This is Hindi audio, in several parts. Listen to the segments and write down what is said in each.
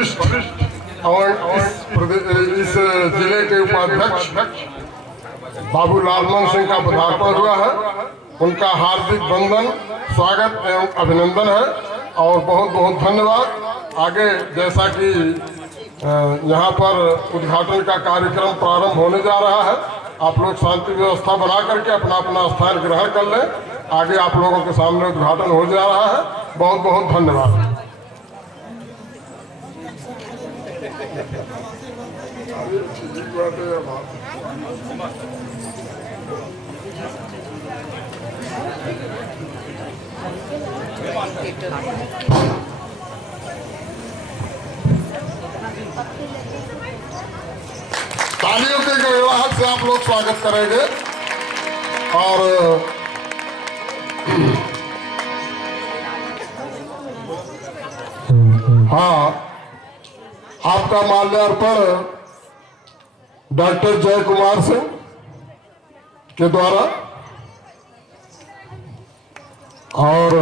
वरिष्ठ और इस जिले के उपाध्यक्ष बाबू लालमन सिंह का पदार्पण हुआ है। उनका हार्दिक वंदन, स्वागत एवं अभिनंदन है और बहुत बहुत धन्यवाद। आगे जैसा कि यहाँ पर उद्घाटन का कार्यक्रम प्रारंभ होने जा रहा है, आप लोग शांति व्यवस्था बना करके अपना अपना स्थान ग्रहण कर लें। आगे आप लोगों के सामने उद्घाटन हो जा रहा है। बहुत बहुत धन्यवाद। तालियों के गड़गड़ाहट से आप लोग स्वागत करेंगे। और हाँ, आपका माल्यार्पण डॉक्टर जय कुमार सिंह के द्वारा और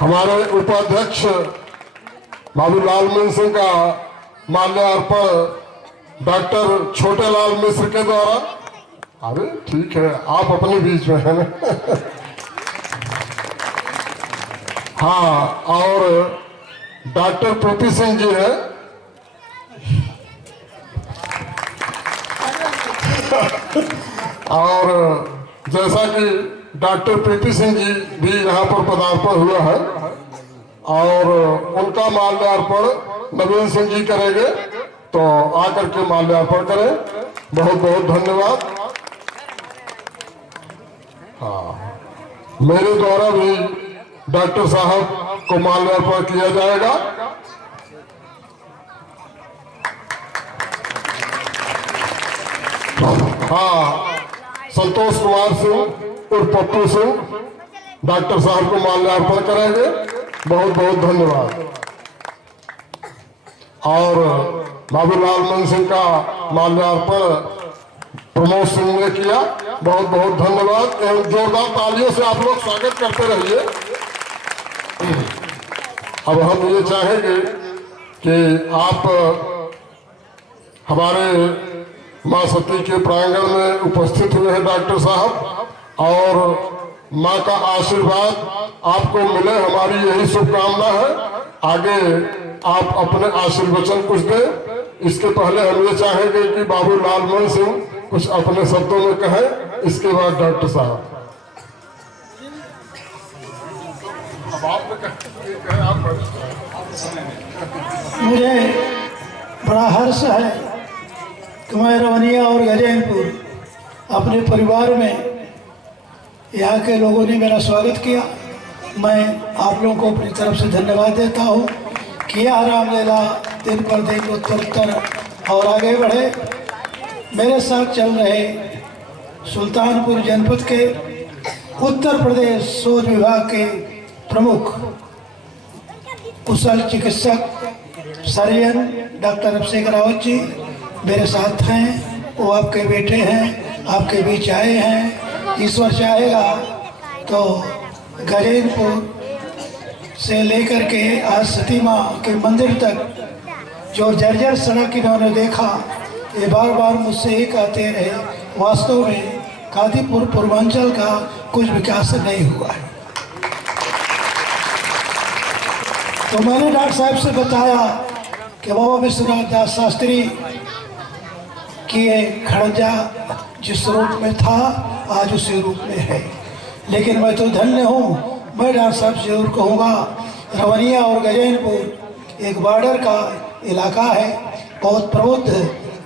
हमारे उपाध्यक्ष बाबू लालमन सिंह का माल्यार्पण डॉक्टर छोटेलाल मिश्र के द्वारा। अरे ठीक है, आप अपने बीच में हैं ना। हाँ, और डॉक्टर प्रीति सिंह जी हैं। और जैसा कि डॉक्टर प्रीति सिंह जी भी यहाँ पर पदार्पण हुआ है और उनका माल्यार्पण नवीन सिंह जी करेंगे, तो आकर के माल्यार्पण करें। बहुत बहुत धन्यवाद। हाँ, मेरे द्वारा भी डॉक्टर साहब को माल्यार्पण किया जाएगा। हाँ, संतोष कुमार सिंह और पप्पू सिंह डॉक्टर साहब को माल्यार्पण करेंगे। बहुत बहुत धन्यवाद। और बाबू लालमन सिंह का माल्यार्पण प्रमोद सिंह ने किया। बहुत बहुत धन्यवाद एवं जोरदार तालियों से आप लोग स्वागत करते रहिए। अब हम ये चाहेंगे कि आप हमारे माँ सती के प्रांगण में उपस्थित हुए हैं डॉक्टर साहब, और माँ का आशीर्वाद आपको मिले, हमारी यही शुभकामना है। आगे आप अपने आशीर्वचन कुछ दें। इसके पहले हम ये चाहेंगे कि बाबू लालमन सिंह कुछ अपने शब्दों में कहें, इसके बाद डॉक्टर साहब। मुझे बड़ा हर्ष है कि मैं रवनिया और गजैनपुर अपने परिवार में यहाँ के लोगों ने मेरा स्वागत किया। मैं आप लोगों को अपनी तरफ से धन्यवाद देता हूँ कि यह रामलीला दिन पर दिन उत्तर और आगे बढ़े। मेरे साथ चल रहे सुल्तानपुर जनपद के उत्तर प्रदेश शोध विभाग के प्रमुख कुशल चिकित्सक सर्जन डॉक्टर अभिषेक रावत जी मेरे साथ हैं। वो आपके बेटे हैं, आपके बीच आए हैं। ईश्वर चाहेगा तो गजैनपुर से लेकर के आज सती माँ के मंदिर तक जो जर्जर सड़क इन्होंने देखा, ये बार बार मुझसे ही कहते रहे, वास्तव में कादीपुर पूर्वांचल का कुछ विकास नहीं हुआ है। तो मैंने डॉक्टर साहब से बताया कि बाबा विश्वनाथ दास शास्त्री की ये खड़ंजा जिस रूप में था आज उसी रूप में है। लेकिन मैं तो धन्य हूँ। मैं डॉक्टर साहब से जरूर कहूँगा, रवनिया और गजैनपुर एक बॉर्डर का इलाका है, बहुत प्रबुद्ध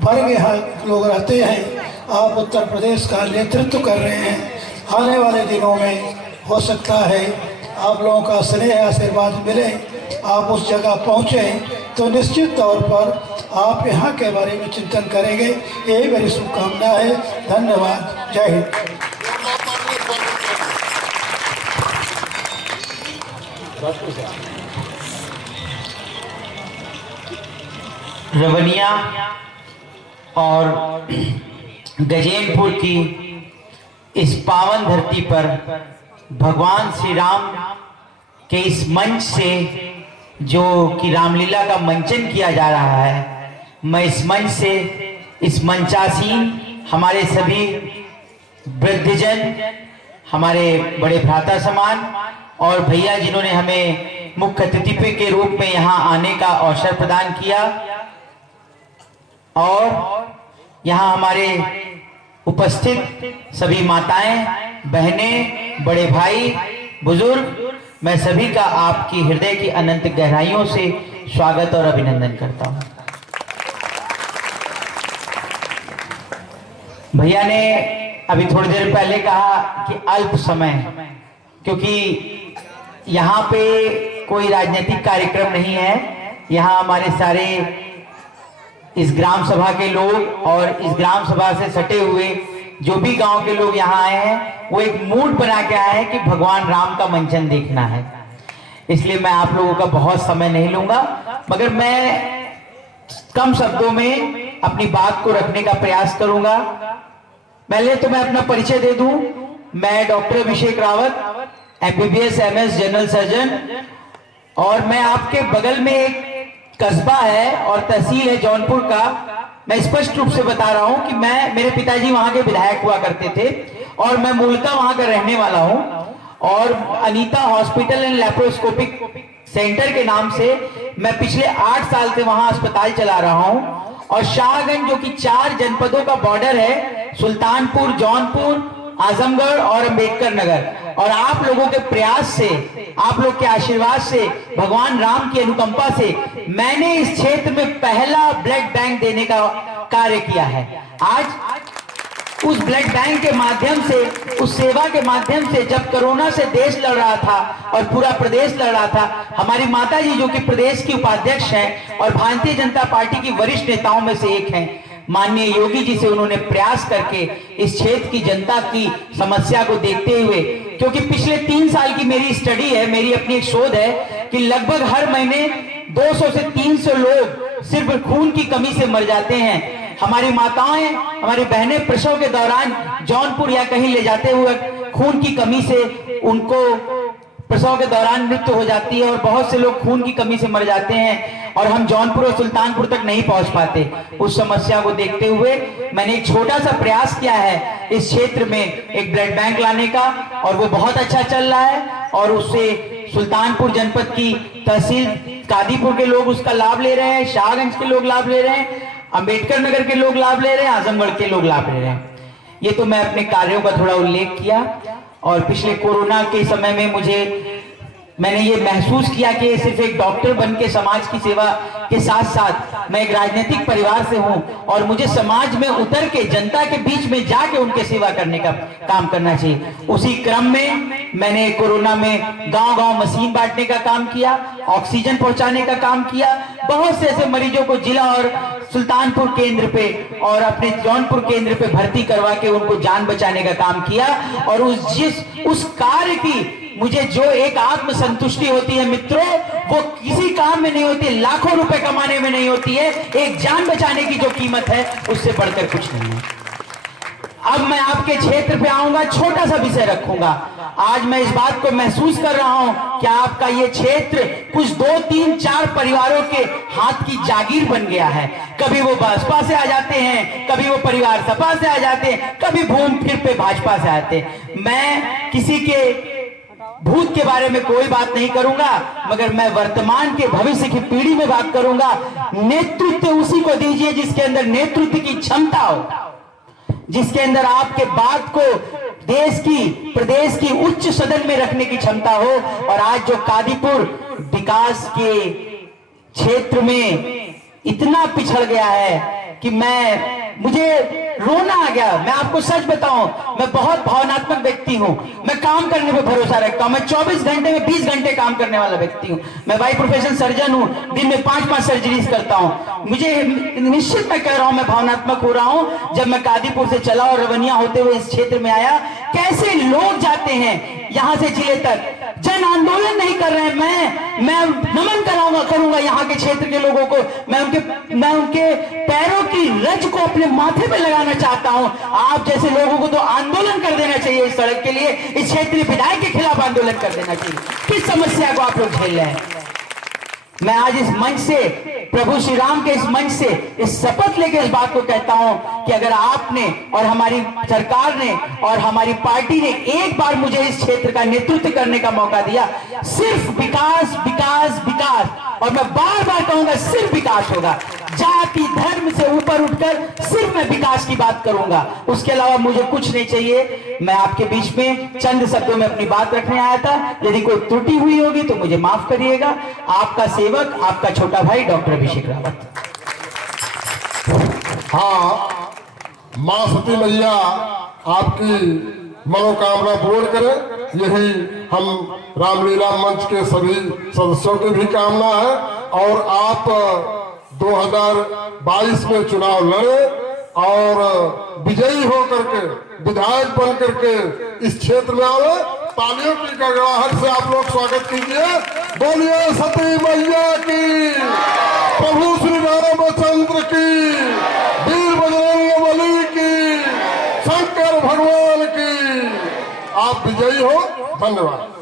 वर्ग यहाँ लोग रहते हैं। आप उत्तर प्रदेश का नेतृत्व कर रहे हैं। आने वाले दिनों में हो सकता है आप लोगों का स्नेह आशीर्वाद मिले, आप उस जगह पहुँचे तो निश्चित तौर पर आप यहाँ के बारे में चिंतन करेंगे। यही मेरी शुभकामना है। धन्यवाद। जय हिंद। रवनिया और गजैनपुर की इस पावन धरती पर भगवान श्री राम के इस मंच से जो कि रामलीला का मंचन किया जा रहा है, मैं इस मंच से, इस मंचासीन हमारे सभी वृद्धजन, हमारे बड़े भ्राता समान और भैया जिन्होंने हमें मुख्य अतिथि के रूप में यहाँ आने का अवसर प्रदान किया, और यहाँ हमारे उपस्थित सभी माताएं, बहनें, बड़े भाई, बुजुर्ग, मैं सभी का आपकी हृदय की अनंत गहराइयों से स्वागत और अभिनंदन करता हूं। भैया ने अभी थोड़ी देर पहले कहा कि अल्प समय, क्योंकि यहाँ पे कोई राजनीतिक कार्यक्रम नहीं है। यहाँ हमारे सारे इस ग्राम सभा के लोग और इस ग्राम सभा से सटे हुए जो भी गांव के लोग यहाँ आए हैं, वो एक मूड बना के आए हैं कि भगवान राम का मंचन देखना है। इसलिए मैं आप लोगों का बहुत समय नहीं लूंगा, मगर मैं कम शब्दों में अपनी बात को रखने का प्रयास करूंगा। पहले तो मैं अपना परिचय दे दूं। मैं doctor Abhishek Rawat, MBBS MS general surgeon, और मैं आपके बगल में एक कस्बा है और तहसील है जौनपुर का। मैं स्पष्ट रूप से बता रहा हूं कि मेरे पिताजी वहां के विधायक हुआ करते थे और मैं मूलतः वहां का रहने वाला हूं। और Anita hospital and laparoscopic centre के नाम से मैं पिछले 8 साल से वहां अस्पताल चला रहा हूं। और शाहगंज, जो कि 4 जनपदों का बॉर्डर है, सुल्तानपुर, जौनपुर, आजमगढ़ और अंबेडकर नगर, और आप लोगों के प्रयास से, आप लोग के आशीर्वाद से, भगवान राम की अनुकंपा से मैंने इस क्षेत्र में पहला ब्लड बैंक देने का कार्य किया है। आज उस ब्लड बैंक के माध्यम से, उस सेवा के माध्यम से, जब कोरोना से देश लड़ रहा था और पूरा प्रदेश लड़ रहा था, हमारी माता जी जो कि प्रदेश की उपाध्यक्ष हैं और भारतीय जनता पार्टी की वरिष्ठ नेताओं में से एक हैं, माननीय योगी जी से उन्होंने प्रयास करके इस क्षेत्र की जनता की समस्या को देखते हुए, क्योंकि पिछले 3 साल की मेरी स्टडी है, मेरी अपनी एक शोध है कि लगभग हर महीने 200 से 300 लोग सिर्फ खून की कमी से मर जाते हैं। हमारी माताएं, हमारी बहनें प्रसव के दौरान जौनपुर या कहीं ले जाते हुए खून की कमी से उनको प्रसव के दौरान मृत्यु हो जाती है और बहुत से लोग खून की कमी से मर जाते हैं और हम जौनपुर और सुल्तानपुर तक नहीं पहुंच पाते। उस समस्या को देखते हुए मैंने एक छोटा सा प्रयास किया है इस क्षेत्र में एक ब्लड बैंक लाने का, और वो बहुत अच्छा चल रहा है। और उससे सुल्तानपुर जनपद की तहसील कादीपुर के लोग उसका लाभ ले रहे हैं, शाहगंज के लोग लाभ ले रहे हैं, अंबेडकर नगर के लोग लाभ ले रहे हैं, आजमगढ़ के लोग लाभ ले रहे हैं। ये तो मैं अपने कार्यों का थोड़ा उल्लेख किया। और पिछले कोरोना के समय में मैंने ये महसूस किया कि सिर्फ एक डॉक्टर बन के समाज की सेवा के साथ साथ मैं एक राजनीतिक परिवार से हूं और मुझे समाज में उतर के जनता के बीच में जाके उनके सेवा करने का काम करना चाहिए। उसी क्रम में मैंने कोरोना में गांव-गांव मशीन बांटने का काम किया, ऑक्सीजन पहुंचाने का काम किया, बहुत से ऐसे मरीजों को जिला और सुल्तानपुर केंद्र पे और अपने जौनपुर केंद्र पे भर्ती करवा के उनको जान बचाने का काम किया। और उस कार्य की मुझे जो एक आत्म संतुष्टि होती है मित्रों, वो किसी काम में नहीं होती, लाखों रुपए कमाने में नहीं होती है। एक जान बचाने की जो कीमत है उससे बढ़कर कुछ नहीं है। अब मैं आपके क्षेत्र पे आऊंगा, छोटा सा विषय रखूंगा। आज मैं इस बात को महसूस कर रहा हूं कि आपका ये क्षेत्र कुछ 2, 3, 4 परिवारों के हाथ की जागीर बन गया है। कभी वो बसपा से आ जाते हैं, कभी वो परिवार सपा से आ जाते हैं, कभी घूम फिर पे भाजपा से आते हैं। मैं किसी के भूत के बारे में कोई बात नहीं करूंगा, मगर मैं वर्तमान के भविष्य की पीढ़ी में बात करूंगा। नेतृत्व उसी को दीजिए जिसके अंदर नेतृत्व की क्षमता हो, जिसके अंदर आपके बात को देश की, प्रदेश की उच्च सदन में रखने की क्षमता हो। और आज जो कादीपुर विकास के क्षेत्र में इतना पिछड़ गया है कि मुझे रोना आ गया। मैं आपको सच बताऊं, मैं बहुत भावनात्मक व्यक्ति हूं। मैं काम करने पे भरोसा रखता हूं। मैं 24 घंटे में 20 घंटे काम करने वाला व्यक्ति हूं। मैं बाई प्रोफेशन सर्जन हूं, दिन में 5-5 सर्जरीज करता हूं। मुझे निश्चित, मैं कह रहा हूं, मैं भावनात्मक हो रहा हूं। जब मैं कादीपुर से चला और रवनिया होते हुए इस क्षेत्र में आया, कैसे लोग जाते हैं यहां से जिले तक, जन आंदोलन नहीं कर रहे हैं। मैं नमन करूंगा यहाँ के क्षेत्र के लोगों को। मैं उनके पैरों की रज को अपने माथे पे लगाना चाहता हूं। आप जैसे लोगों को तो आंदोलन कर देना चाहिए इस सड़क के लिए, इस क्षेत्रीय विधायक के खिलाफ आंदोलन कर देना चाहिए। किस समस्या को आप लोग झेल रहे हैं? मैं आज इस मंच से, प्रभु श्री राम के इस मंच से इस शपथ लेकर इस बात को कहता हूं कि अगर आपने और हमारी सरकार ने और हमारी पार्टी ने एक बार मुझे इस क्षेत्र का नेतृत्व करने का मौका दिया, सिर्फ विकास विकास विकास, और मैं बार बार कहूंगा सिर्फ विकास होगा। जाति धर्म से ऊपर उठकर सिर्फ मैं विकास की बात करूंगा, उसके अलावा मुझे कुछ नहीं चाहिए। मैं आपके बीच में चंद शब्दों में अपनी बात रखने आया था। यदि कोई त्रुटि हुई होगी तो मुझे माफ करिएगा। आपका सेवक, आपका छोटा भाई डॉक्टर अभिषेक रावत। हाँ, माँ सती मैया आपकी मनोकामना पूर्ण करें, यही हम रामलीला मंच के सभी सदस्यों की भी कामना है। और आप 2022 में चुनाव लड़े और विजयी होकर के विधायक बन करके इस क्षेत्र में आवे। तालियों की गड़गड़ाहट से आप लोग स्वागत कीजिए। बोलिए सती मैया की, प्रभु श्री रामचंद्र की, वीर बजरंग बली की, शंकर भगवान की। आप विजयी हो। धन्यवाद।